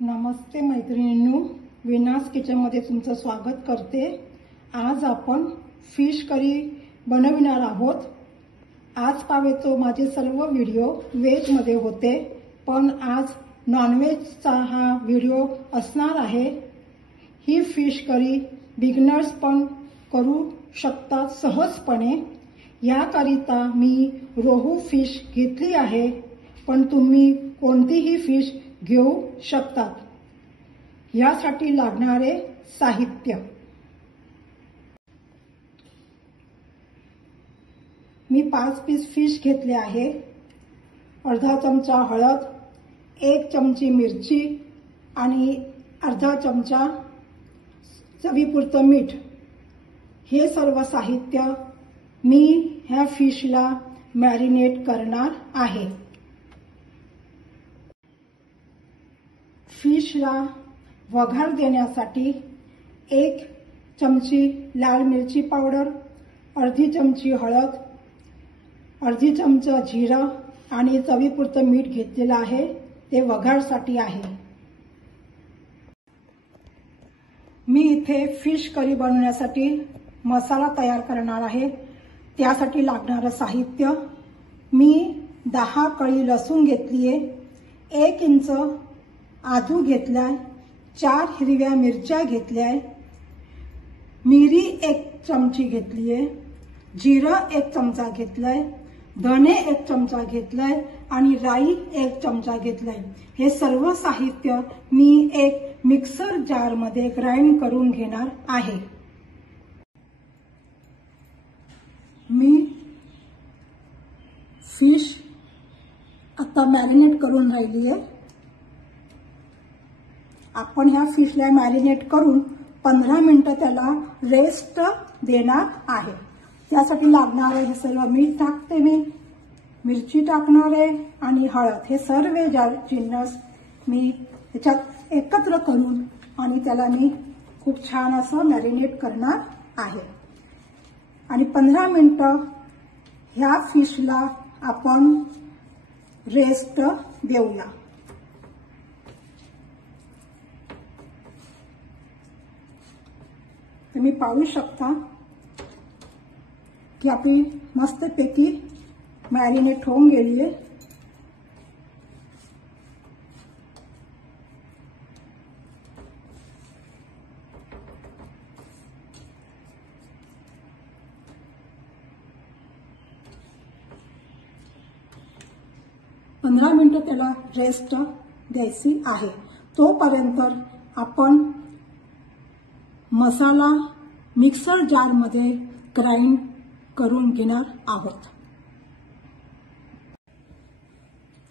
नमस्ते मैत्रिणींनो, विनास किचनमध्ये तुमचं स्वागत करते। आज आपण फिश करी बनविणार आहोत। आज पावेतो माझे सर्व व्हिडिओ वेज मध्ये होते, पण आज नॉनव्हेजचा हा व्हिडिओ असणार आहे। ही फिश करी बिगिनर्स पण करू शकतात सहजपणे। याकरिता मी रोहू फिश घेतली आहे, पण तुम्ही कोणतीही फिश घेऊ शकतात। यासाठी लागणारे साहित्य, मी 5 पीस फिश घेतले आहे। अर्धा चमचा हळद, 1 चमची मिरची आणि अर्धा चमचा चवीपुरतं मीठ। हे सर्व साहित्य मी ह्या फिशला मॅरिनेट करणार आहे। फिशला वघार देण्यासाठी 1 चमची लाल मिरची पावडर, अर्धी चमची हळद, अर्धी चमचा जिरा आणि चवीपुरतं मीठ घेतलेलं आहे, ते वघारसाठी आहे। मी इथे फिश करी बनवण्यासाठी मसाला तयार करणार आहे। त्यासाठी लागणारं साहित्य, मी 10 कळी लसूण घेतलीये, 1 इंच आदू घेतलाय, 4 हिरव्या मिरच्या घेतल्याय, मिरी 1 चमची घेतलीये, जिरं 1 चमचा घेतलाय, धने 1 चमचा घेतलाय आणि राई 1 चमचा घेतलाय। हे सर्व साहित्य मी एक मिक्सर जार मध्ये ग्राइंड करून घेणार आहे। मी फिश आता मॅरिनेट करून राहिली आहे। आपण ह्या फिशला मॅरिनेट करून 15 मिनिटं त्याला रेस्ट देणार आहे। त्यासाठी लागणार हे सर्व मीठ टाकते, मी मिरची टाकणार आहे आणि हळद। हे सर्व जिन्नस मी त्याच्यात एकत्र करून आणि त्याला मी खूप छान असं मॅरिनेट करणार आहे। आणि 15 मिनिटं ह्या फिशला आपण रेस्ट देऊया। तुम्ही पाहू शकता की आपली मस्तपैकी मॅरिनेट होऊन गेली आहे। पंधरा मिनिटं त्याला रेस्ट द्यायची आहे। तोपर्यंत आपण मसाला मिक्सर जार मध्ये ग्राइंड करून घेणार आहोत।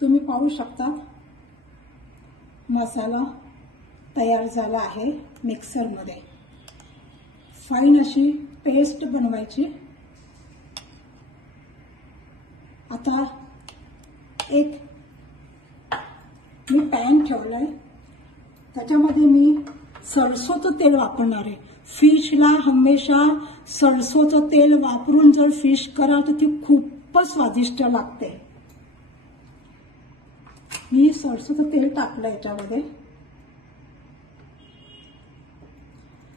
तुम्ही पाहू शकता मसाला तयार झाला आहे। मिक्सर मध्ये फाईन अशी पेस्ट बनवायची। आता एक मी पॅन ठेवलाय, त्याच्यामध्ये मी सरसोचं तेल वापरणार आहे। फिशला हमेशा सरसोचं तेल वापरून जर फिश कराल तर ती खूपच स्वादिष्ट लागते। मी सरसोचं तेल टाकलं याच्यामध्ये।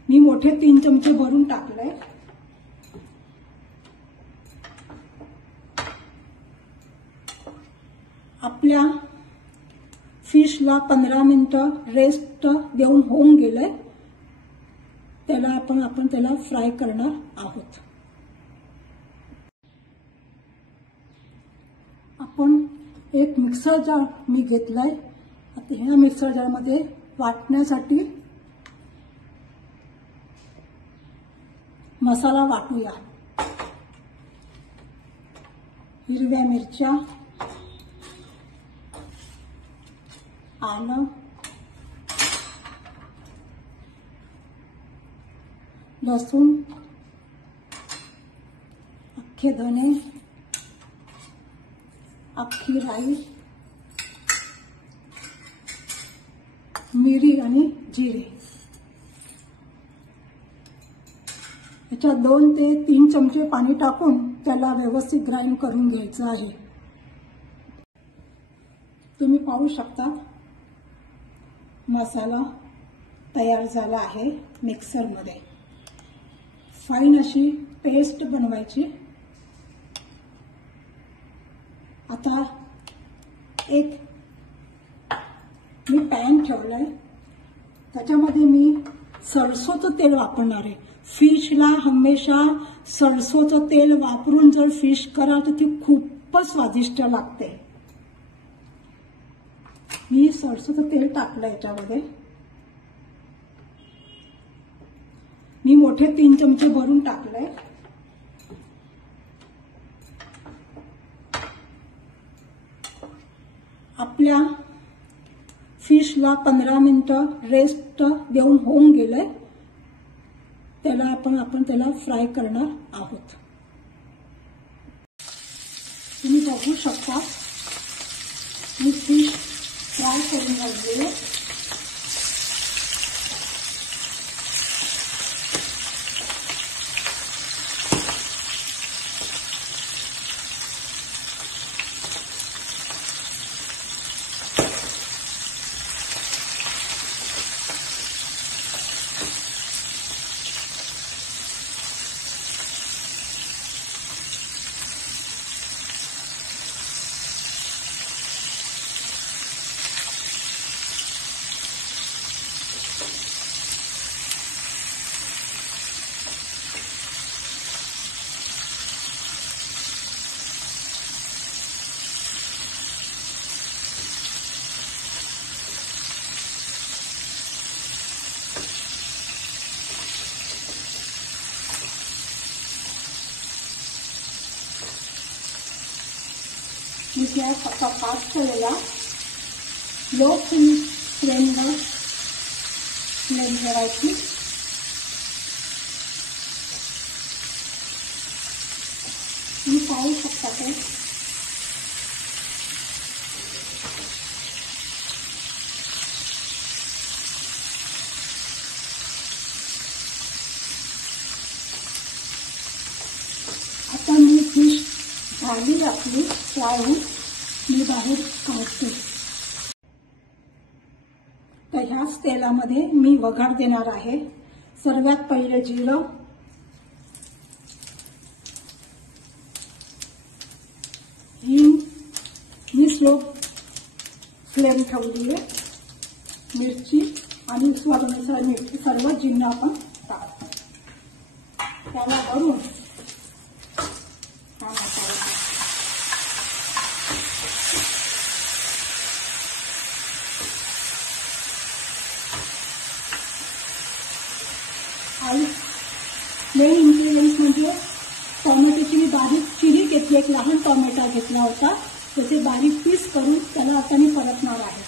मी मोठे 3 चमचे भरून टाकले। आपल्या फिशला 15 मिनिटं रेस्ट देऊन होऊन गेलंय। त्याला आपण त्याला फ्राय करणार आहोत। आपण एक मिक्सर जार मी घेतलाय। आता ह्या मिक्सर जार मध्ये वाटण्यासाठी मसाला वाटूया। हिरव्या मिरच्या, आलं, लसूण, अख्खे धने, अख्खी राई, मिरी आणि जिरे। याच्यात 2 ते 3 चमचे पाणी टाकून त्याला व्यवस्थित ग्राइंड करून घ्यायचं आहे। तुम्ही पाहू शकता मसाला तयार झाला आहे मिक्सरमध्ये. फाईन अशी पेस्ट बनवायची. आता एक मी पॅन ठेवलाय, त्याच्यामध्ये मी सरसोचं तेल वापरणार आहे. फिशला हमेशा सरसोचं तेल वापरून जर फिश कराल तर ती खूपच स्वादिष्ट लागते. मी सरसोचं तेल टाकलं याच्यामध्ये. मी मोठे 3 चमचे भरून टाकले. आपल्या फिशला 15 मिनिटं रेस्ट देऊन होऊन गेलंय. त्याला आपण त्याला फ्राय करणार आहोत. तुम्ही बघू शकता मी फिश फ्राय करून घालते. मी गॅस आता फास्ट केलेला. लो फ्लेमवर फ्लेम करायची. मी पाहू शकता ते आता मी फिश झाली आपली फ्राय होऊन मी बाहेर काढते. तर ह्याच तेलामध्ये मी वघार देणार आहे. सर्वात पहिले जिरं, हिंग, मी स्लो फ्लेम ठेवली आहे. मिरची आणि स्वादानुसार मिरची सर्व जिरं आपण टाकतो. त्याला भरून हा मसाला आणि मेन इन्ग्रेडियंट्स म्हणजे टोमॅटोची मी बारीक चिरी घेतली. एक लहान टोमॅटो घेतला होता, त्याचे बारीक पीस करून त्याला आता मी परतणार आहे.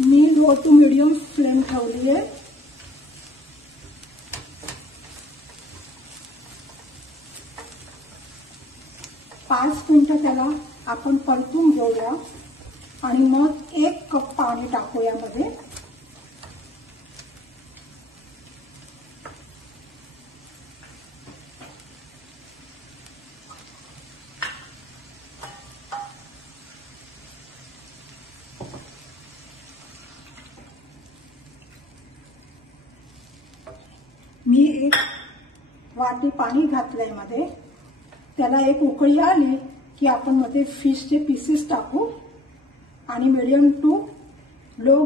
मी लो टू मीडियम फ्लेम ठेवली आहे. पाच मिनिटं त्याला आपण परतून घेऊया आणि मग 1 कप पाणी टाकू यामध्ये. मी 1 वाटी पाणी घातलंय मध्ये. त्याला एक उकळी आली की आपण मध्ये फिशचे पीसेस टाकू आणि मीडियम टू लो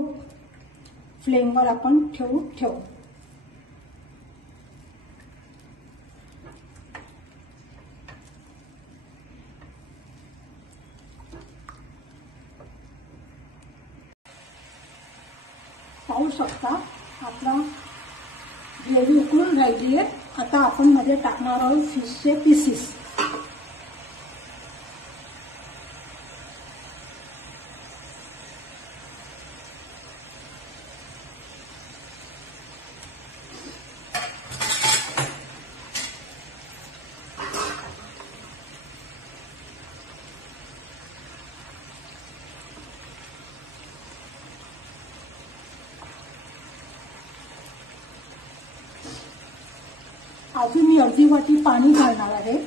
फ्लेमवर आपण ठेवू. पाहू शकता आपला ग्रेव्ही उकळून राहिली आहे. आता आपण मध्ये टाकणार आहोत फिशचे पीसेस. अजून मी अर्धी वाटी पाणी घालणार आहे.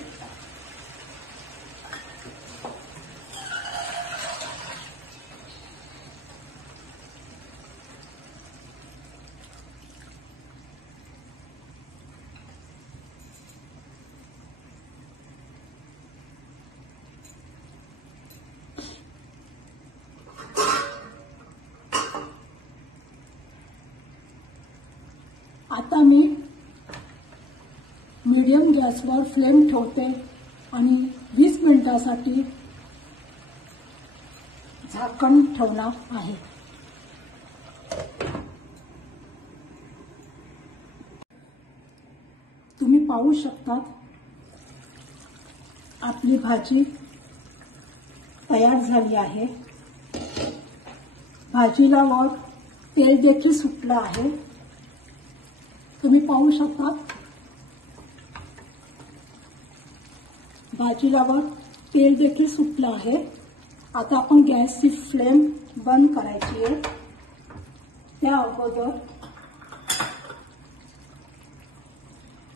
आता मी मीडियम गॅसवर फ्लेम ठेवते आणि 20 मिनिटांसाठी झाकण ठेवणार आहे. तुम्ही पाहू शकता आपली भाजी तयार झाली आहे. भाजीला वर तेल देखील सुटलं आहे. तुम्ही पाहू शकता भाजीला वर तेल देखील सुटलं आहे. आता आपण गॅसची फ्लेम बंद करायची आहे. त्या अगोदर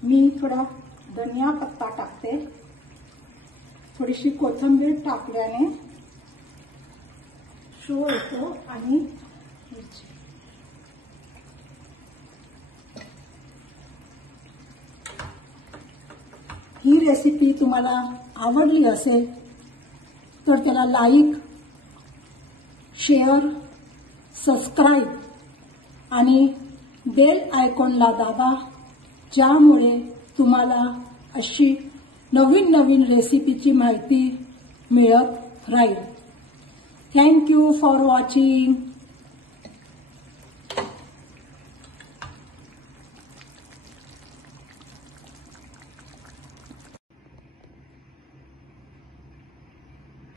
मी थोडा धनिया पत्ता टाकते. थोडीशी कोथिंबीर टाकल्याने शो येतो आणि मिरची. ही रेसिपी तुम्हाला आवडली असेल तर त्याला लाईक, शेअर, सबस्क्राईब आणि बेल आयकॉनला दाबा, ज्यामुळे तुम्हाला अशी नवीन नवीन रेसिपीची माहिती मिळत राहील. Thank you for watching.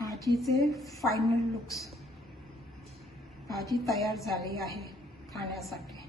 भाजीचे फायनल लुक्स. भाजी तयार झाली आहे खाण्यासाठी.